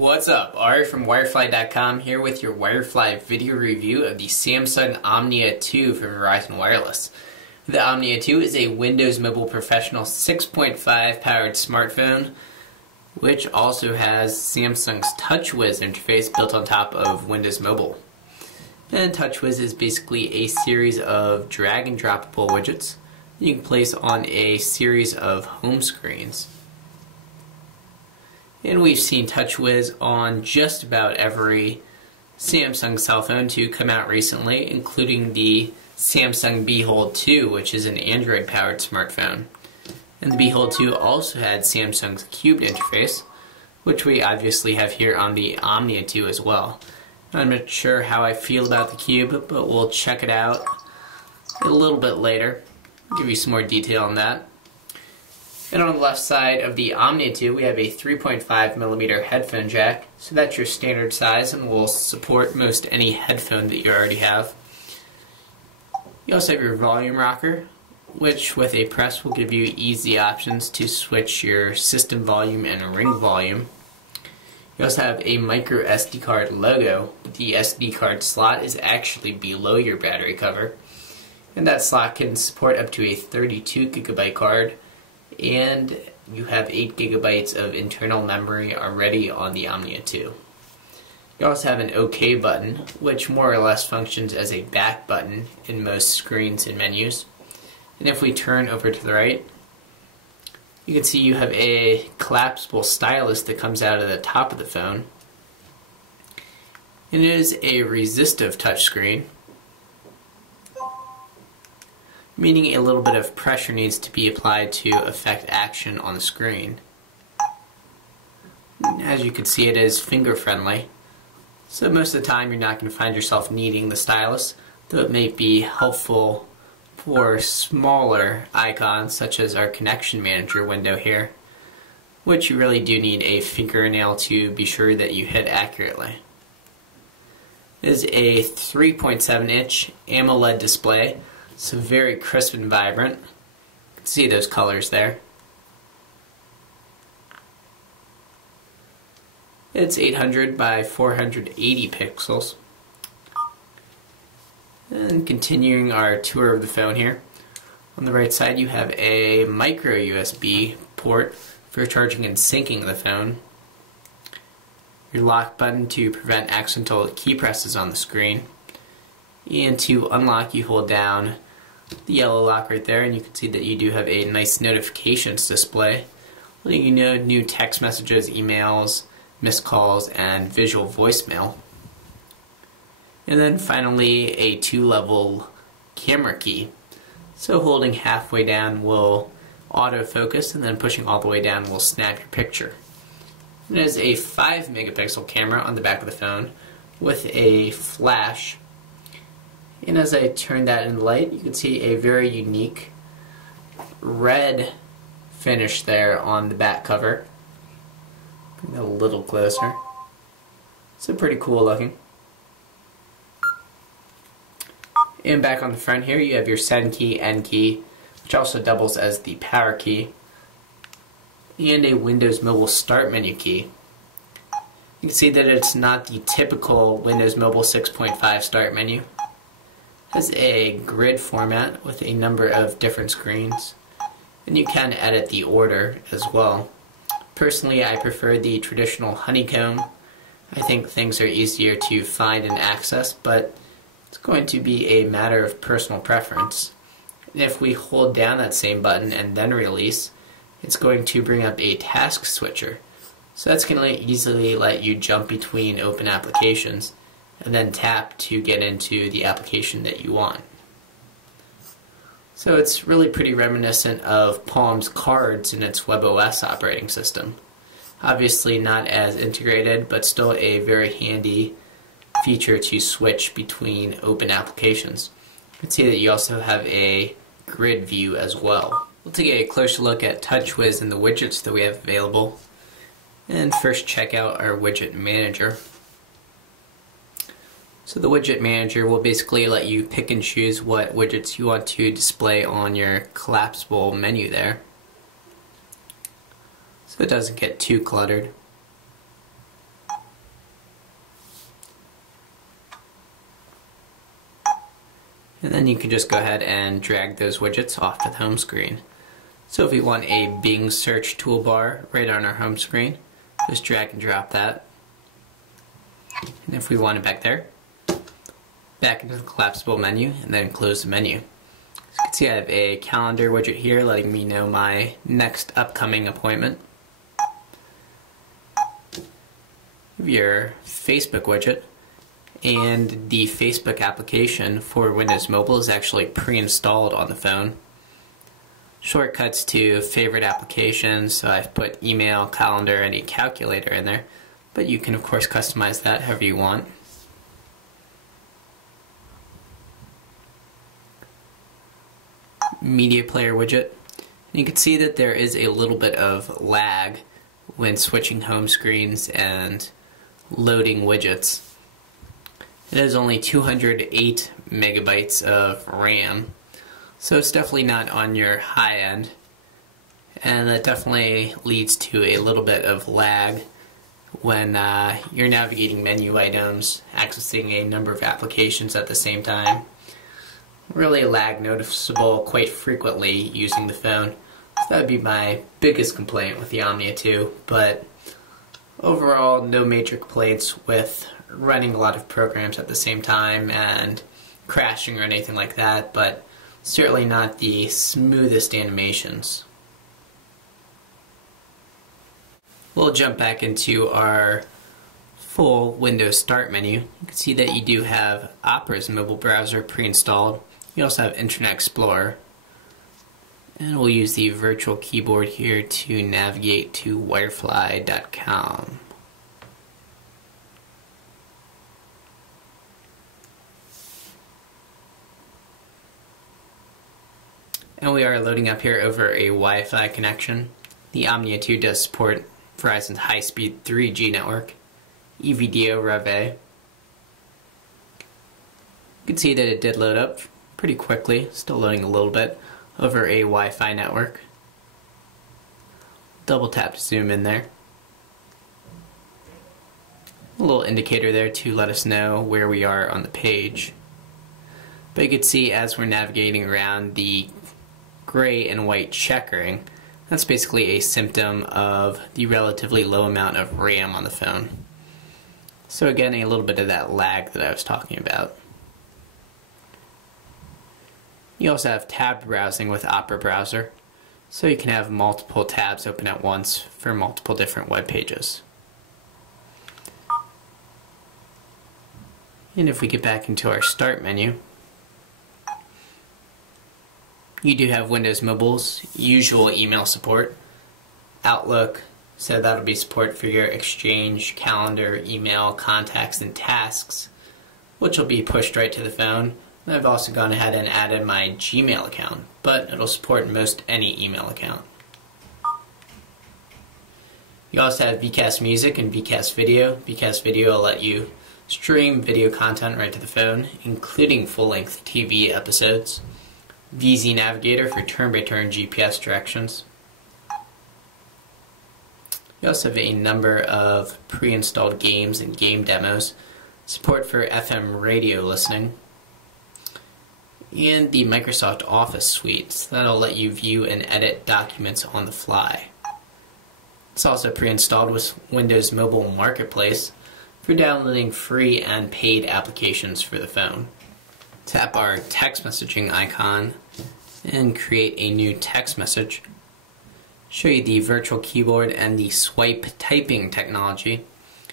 What's up? Ari from Wirefly.com here with your Wirefly video review of the Samsung Omnia 2 from Verizon Wireless. The Omnia 2 is a Windows Mobile Professional 6.5 powered smartphone, which also has Samsung's TouchWiz interface built on top of Windows Mobile. And TouchWiz is basically a series of drag and droppable widgets you can place on a series of home screens. And we've seen TouchWiz on just about every Samsung cell phone to come out recently, including the Samsung Behold 2, which is an Android-powered smartphone. And the Behold 2 also had Samsung's Cube interface, which we obviously have here on the Omnia 2 as well. I'm not sure how I feel about the Cube, but we'll check it out a little bit later. I'll give you some more detail on that. And on the left side of the Omnia 2, we have a 3.5mm headphone jack, so that's your standard size and will support most any headphone that you already have. You also have your volume rocker, which with a press will give you easy options to switch your system volume and ring volume. You also have a micro SD card logo. The SD card slot is actually below your battery cover, and that slot can support up to a 32GB card, and you have 8GB of internal memory already on the Omnia 2. You also have an OK button, which more or less functions as a back button in most screens and menus. And if we turn over to the right, you can see you have a collapsible stylus that comes out of the top of the phone. And it is a resistive touchscreen, meaning a little bit of pressure needs to be applied to affect action on the screen. As you can see, it is finger friendly, so most of the time you're not going to find yourself needing the stylus, though it may be helpful for smaller icons such as our connection manager window here, which you really do need a fingernail to be sure that you hit accurately. It is a 3.7-inch AMOLED display, so very crisp and vibrant. You can see those colors there. It's 800 by 480 pixels. And continuing our tour of the phone here, on the right side you have a micro USB port for charging and syncing the phone. Your lock button to prevent accidental key presses on the screen. And to unlock, you hold down the yellow lock right there, and you can see that you do have a nice notifications display, letting you know new text messages, emails, missed calls, and visual voicemail. And then finally a 2-level camera key. So holding halfway down will autofocus, and then pushing all the way down will snap your picture. It is a 5-megapixel camera on the back of the phone with a flash. And as I turn that in the light, you can see a very unique red finish there on the back cover. Bring that a little closer. So pretty cool looking. And back on the front here, you have your send key, end key, which also doubles as the power key, and a Windows Mobile Start menu key. You can see that it's not the typical Windows Mobile 6.5 Start menu. It has a grid format with a number of different screens, and you can edit the order as well. Personally, I prefer the traditional honeycomb. I think things are easier to find and access, but it's going to be a matter of personal preference. And if we hold down that same button and then release, it's going to bring up a task switcher. So that's going to easily let you jump between open applications and then tap to get into the application that you want. So it's really pretty reminiscent of Palm's Cards in its WebOS operating system. Obviously not as integrated, but still a very handy feature to switch between open applications. You can see that you also have a grid view as well. We'll take a closer look at TouchWiz and the widgets that we have available. And first check out our widget manager. So the widget manager will basically let you pick and choose what widgets you want to display on your collapsible menu there, so it doesn't get too cluttered. And then you can just go ahead and drag those widgets off to the home screen. So if we want a Bing search toolbar right on our home screen, just drag and drop that. And if we want it back there, back into the collapsible menu, and then close the menu. As you can see, I have a calendar widget here letting me know my next upcoming appointment. Your Facebook widget, and the Facebook application for Windows Mobile is actually pre-installed on the phone. Shortcuts to favorite applications, so I've put email, calendar, and a calculator in there, but you can of course customize that however you want. Media player widget. And you can see that there is a little bit of lag when switching home screens and loading widgets. It has only 208 megabytes of RAM, so it's definitely not on your high end, and that definitely leads to a little bit of lag when you're navigating menu items, accessing a number of applications at the same time. Really lag noticeable quite frequently using the phone. So that would be my biggest complaint with the Omnia 2, but overall no major complaints with running a lot of programs at the same time and crashing or anything like that, but certainly not the smoothest animations. We'll jump back into our full Windows Start menu. You can see that you do have Opera's mobile browser pre-installed. You also have Internet Explorer. And we'll use the virtual keyboard here to navigate to wirefly.com. And we are loading up here over a Wi-Fi connection. The Omnia 2 does support Verizon's high-speed 3G network, EVDO Rev-A. You can see that it did load up pretty quickly, still loading a little bit, over a Wi-Fi network. Double tap to zoom in there. A little indicator there to let us know where we are on the page. But you can see as we're navigating around, the gray and white checkering, that's basically a symptom of the relatively low amount of RAM on the phone. So again, a little bit of that lag that I was talking about. You also have tabbed browsing with Opera Browser, so you can have multiple tabs open at once for multiple different web pages. And if we get back into our Start menu, you do have Windows Mobile's usual email support, Outlook, so that'll be support for your Exchange, calendar, email, contacts, and tasks, which will be pushed right to the phone. And I've also gone ahead and added my Gmail account, but it'll support most any email account. You also have VCast Music and VCast Video. VCast Video will let you stream video content right to the phone, including full-length TV episodes. VZ Navigator for turn-by-turn GPS directions. You also have a number of pre-installed games and game demos, support for FM radio listening, and the Microsoft Office suite, so that'll let you view and edit documents on the fly. It's also pre-installed with Windows Mobile Marketplace for downloading free and paid applications for the phone. Tap our text messaging icon and create a new text message. Show you the virtual keyboard and the swipe typing technology.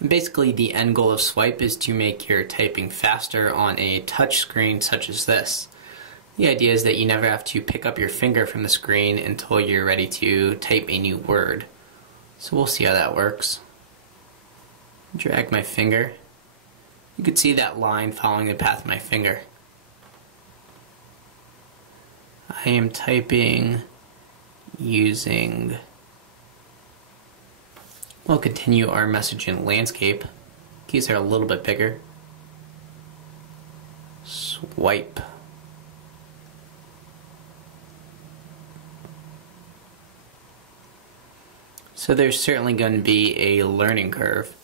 And basically the end goal of swipe is to make your typing faster on a touch screen such as this. The idea is that you never have to pick up your finger from the screen until you're ready to type a new word. So we'll see how that works. Drag my finger. You can see that line following the path of my finger. I am typing using, we'll continue our message in landscape. Keys are a little bit bigger. Swipe. So there's certainly going to be a learning curve,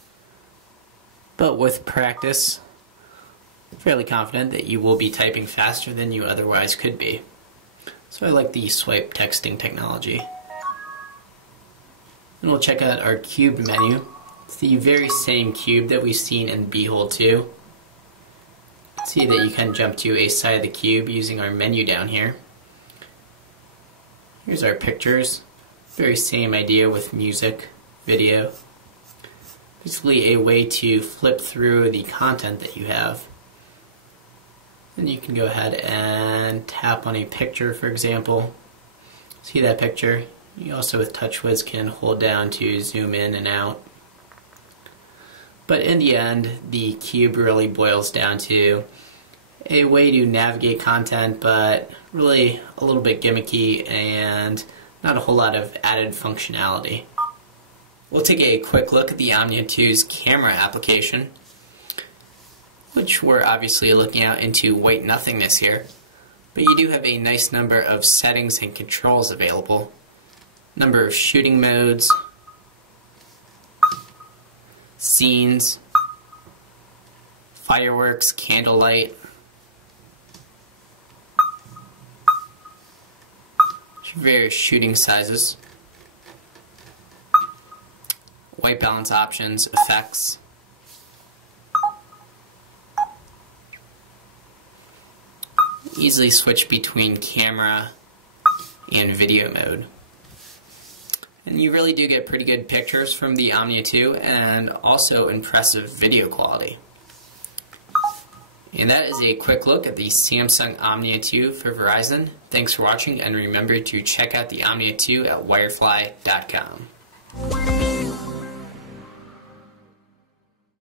but with practice, fairly confident that you will be typing faster than you otherwise could be. So I like the swipe texting technology. And we'll check out our cube menu. It's the very same cube that we've seen in Behold 2. See that you can jump to a side of the cube using our menu down here. Here's our pictures. Very same idea with music, video. Basically a way to flip through the content that you have. Then you can go ahead and tap on a picture, for example. See that picture? You also with TouchWiz can hold down to zoom in and out. But in the end, the cube really boils down to a way to navigate content, but really a little bit gimmicky and not a whole lot of added functionality. We'll take a quick look at the Omnia 2's camera application, which we're obviously looking out into white nothingness here, but you do have a nice number of settings and controls available. Number of shooting modes, scenes, fireworks, candlelight, various shooting sizes, white balance options, effects, easily switch between camera and video mode. And you really do get pretty good pictures from the Omnia 2 and also impressive video quality. And that is a quick look at the Samsung Omnia 2 for Verizon. Thanks for watching, and remember to check out the Omnia 2 at wirefly.com.